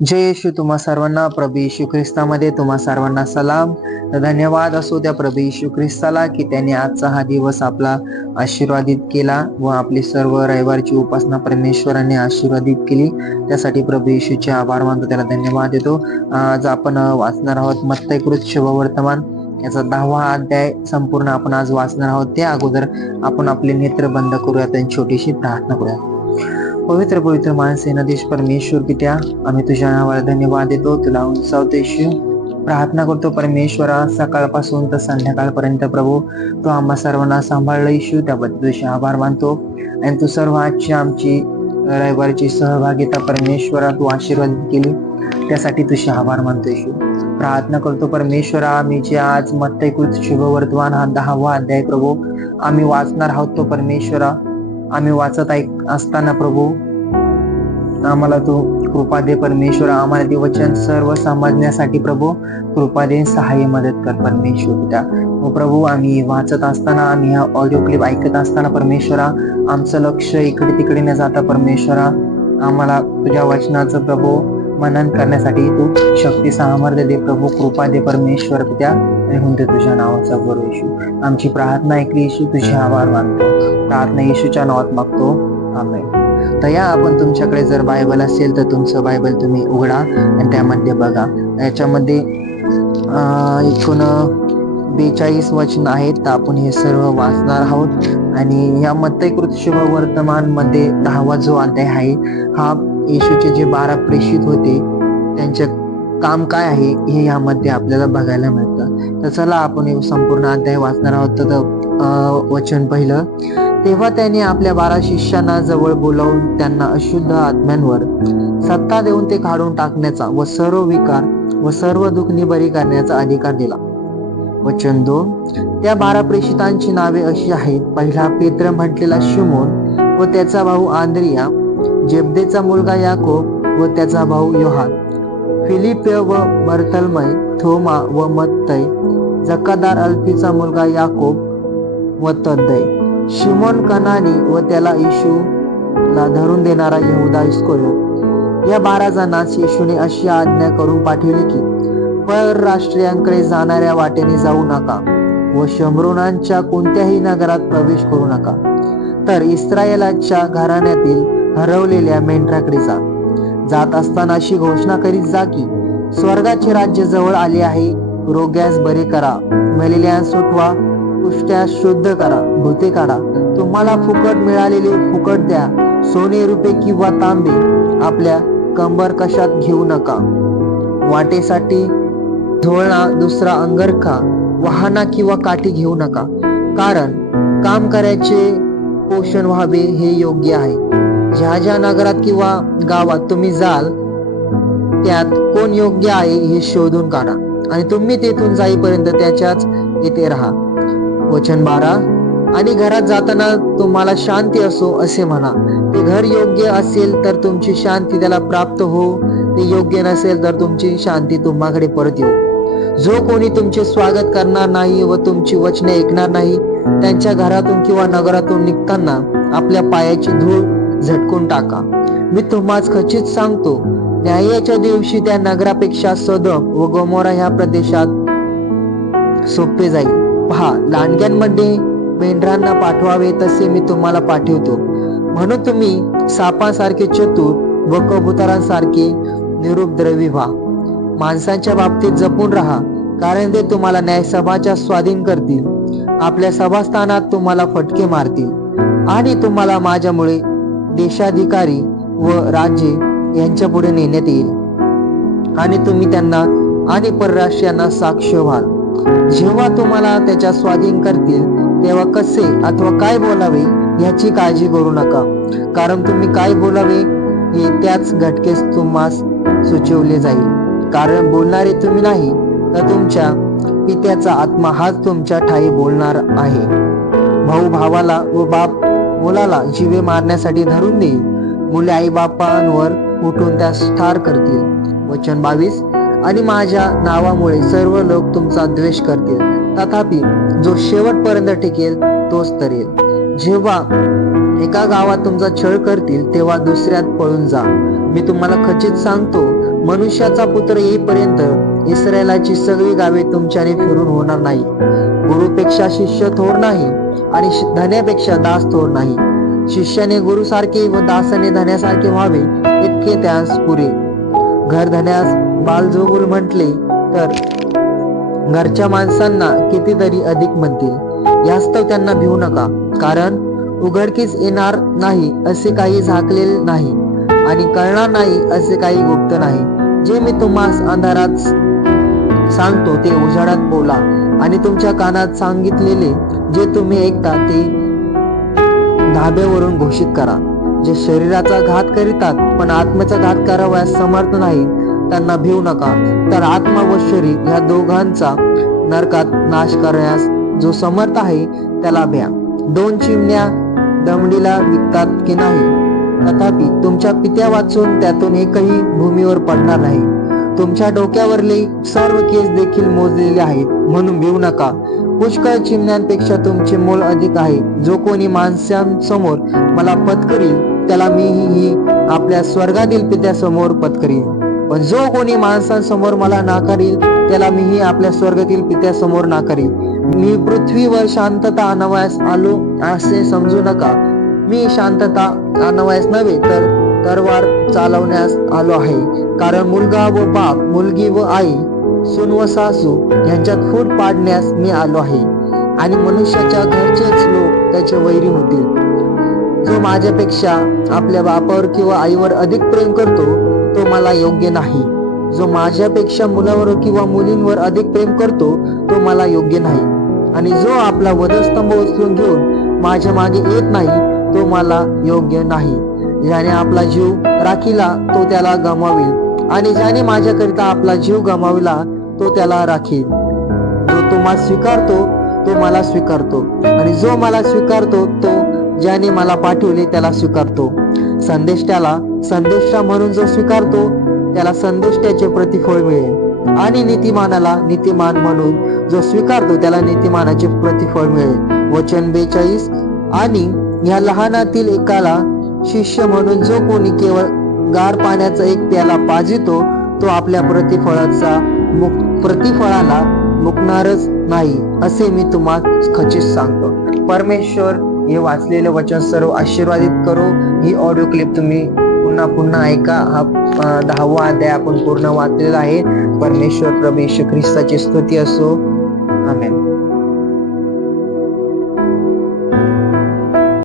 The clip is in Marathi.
जय येशू तुम्हा सर्वांना. प्रभू येशू ख्रिस्तामध्ये तुम्हा सर्वांना सलाम. धन्यवाद असो त्या प्रभू येशू ख्रिस्ताला की त्याने आजचा हा दिवस आपला आशीर्वादित केला व आपली सर्व रविवारची उपासना परमेश्वराने आशीर्वादित केली. त्यासाठी प्रभू येशूचे आभार मानतो त्याला धन्यवाद देतो. आज आपण वाचणार आहोत मत्तयकृत शुभवर्तमान याचा दहावा अध्याय संपूर्ण आपण आज वाचणार आहोत. त्या अगोदर आपण आपले नेत्र बंद करूयात आणि छोटीशी प्रार्थना करूया. पवित्र पवित्र माणसे नदेश परमेश्वर पित्या आम्ही तुझ्या नावाला धन्यवाद देतो. तुला उंचावतेश प्रार्थना करतो. परमेश्वरा सकाळपासून तर संध्याकाळपर्यंत प्रभू तू आम्हा सर्वांना सांभाळलं इशू त्याबद्दल तुझे आभार मानतो. आणि तू सर्व आजची आमची रविवारची सहभागिता परमेश्वरा तू आशीर्वाद केली. त्यासाठी तुझे आभार मानतो येशू प्रार्थना करतो परमेश्वरा आम्ही जे आज मत्तयकृत शुभवर्धमान हा दहावा अध्याय प्रभू आम्ही वाचणार आहोत तो परमेश्वरा. आम्ही वाचत ऐक असताना प्रभू आम्हाला तू कृपा दे परमेश्वर. आम्हाला ते वचन सर्व समजण्यासाठी प्रभू कृपा दे सहाय्य मदत कर परमेश्वर पिता. हो प्रभू आम्ही वाचत असताना आम्ही हा ऑडिओ क्लिप ऐकत असताना परमेश्वरा आमचं लक्ष इकडे तिकडे न जाता परमेश्वरा आम्हाला तुझ्या वचनाचं प्रभू मनन करण्यासाठी तू शक्ती सामर्थ्य दे प्रभू कृपा दे परमेश्वर पित्या आणि तुझ्या नावाचा बरो येशू. आमची प्रार्थना ऐकली येशू तुझे आभार मानतो. प्रार्थना येशूच्या नावात मागतो. आम्ही तर या आपण तुमच्याकडे जर बायबल असेल तर तुमचं बायबल तुम्ही उघडा आणि त्यामध्ये बघा. याच्यामध्ये एकूण बेचाळीस वचन आहेत. तर आपण हे सर्व वाचणार आहोत. आणि या मत्तयकृत शुभ वर्तमानमध्ये दहावा जो अध्याय आहे हा येशूचे जे बारा प्रेषित होते त्यांच्या काम काय आहे हे यामध्ये आपल्याला बघायला मिळतं. तर चला आपण संपूर्ण अध्याय वाचणार आहोत. तर वचन पहिलं. तेव्हा त्याने आपल्या बारा शिष्यांना जवळ बोलावून त्यांना अशुद्ध आत्म्यांवर सत्ता देऊन ते काढून टाकण्याचा व सर्व विकार व सर्व दुखणी बरी करण्याचा अधिकार दिला. वचन दोन. त्या बारा प्रेषितांची नावे अशी आहेत. पहिला पेत्र म्हटलेला शिमोन व त्याचा भाऊ आंद्रिया जेबदेचा मुलगा याकोब व त्याचा भाऊ योहान. फिलिप व बर्तलमय थोमा व मत्तय जकादार अल्फीचा मुलगा याकोब व तद्दय. शिमोन कनानी व त्याला येशूला धरून देणारा यहुदा इस्कोयो या बारा जणांस येशूने अशी आज्ञा करून पाठवली की परराष्ट्रीयांकडे जाणाऱ्या वाटेने जाऊ नका व शंभरुणांच्या कोणत्याही नगरात प्रवेश करू नका. तर इस्रायलाच्या घराण्यातील हरवलेल्या मेंढराकडे जा. जात असताना अशी घोषणा करीत जा की स्वर्गाचे राज्य जवळ आले आहे रोग्यास बरे करा मेलेल्यास सुटवा कुष्ट्यास शुद्ध करा भूते काढा. तुम्हाला फुकट मिळालेले फुकट द्या सोने रुपये किंवा तांबे आपल्या कंबर कशात घेऊ नका. वाटेसाठी झोळणा दुसरा अंगरखा वाहना किंवा काठी घेऊ नका कारण काम करायचे पोषण व्हावे हे योग्य आहे. ज्या ज्या नगरात किंवा गावात तुम्ही जाल त्यात कोण योग्य आहे हे शोधून काढा. आणि तुम्ही तेथून जाईपर्यंत त्याच्याच येथे राहा. वचन बारा आणि घरात जाताना तुम्हाला शांती असो असे म्हणा. ते घर योग्य असेल तर तुमची शांती त्याला प्राप्त हो. ते योग्य नसेल तर तुमची शांती तुम्हाकडे परत येऊ. जो कोणी तुमचे स्वागत करणार नाही व तुमची वचने ऐकणार नाही त्यांच्या घरातून किंवा नगरातून निघताना आपल्या पायाची धूळ झटकून टाका. मी तुम्हाच खचित सांगतो न्यायाच्या दिवशी त्या नगरापेक्षा सदम व गोमोरा ह्या प्रदेशात सोपे जाईल. पहा लांडग्यांमध्ये मेंढरांना पाठवावे तसे मी तुम्हाला पाठवतो. म्हणून तुम्ही सापांसारखे चतुर व कबुतरांसारखे निरुपद्रवी व्हा. माणसांच्या बाबतीत जपून राहा कारण ते तुम्हाला न्यायसभाच्या स्वाधीन करतील. आपल्या सभास्थानात तुम्हाला फटके मारतील. आणि तुम्हाला माझ्यामुळे देशाधिकारी व राजे यांच्या पुढे नेण्यात येईल. आणि तुम्ही त्यांना आणि परराष्ट्रीयांना साक्ष व्हाल. जेव्हा तुम्हाला त्याच्या स्वाधीन करतील तेव्हा कसे अथवा काय बोलावे याची काळजी करू नका. कारण तुम्ही काय बोलावे हे त्याच घटकेस तुम्हास सुचवले जाईल. कारण बोलणारे तुम्ही नाही तर तुमच्या पित्याचा आत्मा हाच तुमच्या ठाई बोलणार आहे. भाऊ भावाला व बाप मुलाला जीवे मारण्यासाठी धरून देईल. मुले आई बापांवर उठून त्यास ठार करतील. वचन बावीस. आणि माझ्या नावामुळे सर्व लोक तुमचा द्वेष करतील. तथापि जो शेवटपर्यंत टिकेल तोच तरेल. जेव्हा एका गावात तुमचा छळ करतील तेव्हा दुसऱ्यात पळून जा. मी तुम्हाला खचित सांगतो मनुष्याचा पुत्र येईपर्यंत इस्रायलाची सगळी गावे तुमच्याने फिरून होणार नाही. गुरुपेक्षा शिष्य थोर नाही आणि धन्यापेक्षा दास थोर नाही. शिष्याने गुरुसारखे व दासाने धन्यासारखे व्हावे इतके त्यास पुरे. घर धन्यास बालजोगुल म्हटले तर घरच्या माणसांना कितीतरी अधिक म्हणतील. यास्तव त्यांना भिवू नका कारण उघडकीस येणार नाही असे काही झाकलेले नाही आणि कळणार नाही असे काही गुप्त नाही. जे मी तुम्हास अंधारात सांगतो ते उजाडात बोला. आणि तुमच्या कानात सांगितलेले जे तुम्ही ऐकता ते धाब्यावरून घोषित करा. जे शरीराचा घात करीतात पण आत्म्याचा घात करावयास समर्थ नाही त्यांना भिवू नका. तर आत्मा व शरीर या दोघांचा नरकात नाश करण्यास जो समर्थ आहे त्याला भ्या. दोन चिमण्या दमडीला विकतात की नाही? तथापि तुमच्या पित्या वाचून त्यातून एकही भूमीवर पडणार नाही. तुमच्या डोक्यावरले सर्व केस देखील मोजलेले आहेत म्हणून भिवू नका. पुष्कळ चिमण्यांपेक्षा तुमचे मोल अधिक आहे. जो कोणी माणसांसमोर मला पत्करील त्याला मीही ही आपल्या स्वर्गातील पित्यासमोर पत्करील पण जो कोणी माणसांसमोर मला नाकारील त्याला मीही आपल्या स्वर्गातील पित्यासमोर नाकारील मी पृथ्वीवर शांतता आणवायस आलो असे समजू नका. मी शांतता आणवायस नव्हे तर तरवार चालवण्यास आलो आहे. कारण मुलगा व बाप मुलगी व आई सून व सासू यांच्यात फूट पाडण्यास मी आलो आहे. आणि मनुष्याच्या घरचेच लोक त्याचे वैरी होतील. जो माझ्यापेक्षा आपल्या बापावर किंवा आईवर अधिक प्रेम करतो तो मला योग्य नाही. जो माझ्यापेक्षा मुलावर किंवा मुलींवर अधिक प्रेम करतो तो मला योग्य नाही. आणि जो आपला वधस्तंभ उचलून घेऊन माझ्या मागे येत नाही तो मला योग्य नाही. ज्याने आपला जीव राखीला तो त्याला गमावेल. आणि ज्याने माझ्याकरिता आपला जीव गमावला तो त्याला राखील. जो तुम्हा स्वीकारतो तो मला स्वीकारतो. आणि जो मला स्वीकारतो तो ज्याने मला पाठवले त्याला स्वीकारतो. संदेष्टाला संदेष्टा म्हणून जो स्वीकारतो त्याला संदेष्टाचे प्रतिफळ मिळेल. आणि नीतिमानाला नीतिमान म्हणून जो स्वीकारतो त्याला नीतिमानाचे प्रतिफळ मिळेल. वचन बेचाळीस. आणि या लहानातील एकाला शिष्य म्हणून जो कोणी केवळ गार पाण्याचा एक प्याला पाजितो तो आपल्या प्रतिफळाचा मुक प्रतिफळाला मुकणारच नाही असे मी तुम्हाला खचित सांगतो. परमेश्वर हे वाचलेले वचन सर्व आशीर्वादित करो. ही ऑडिओ क्लिप तुम्ही पुन्हा पुन्हा ऐका. हा दहावा अध्याय आपण पूर्ण वाचलेला आहे. परमेश्वर प्रभू ख्रिस्ताची स्तुती असो. आमेन.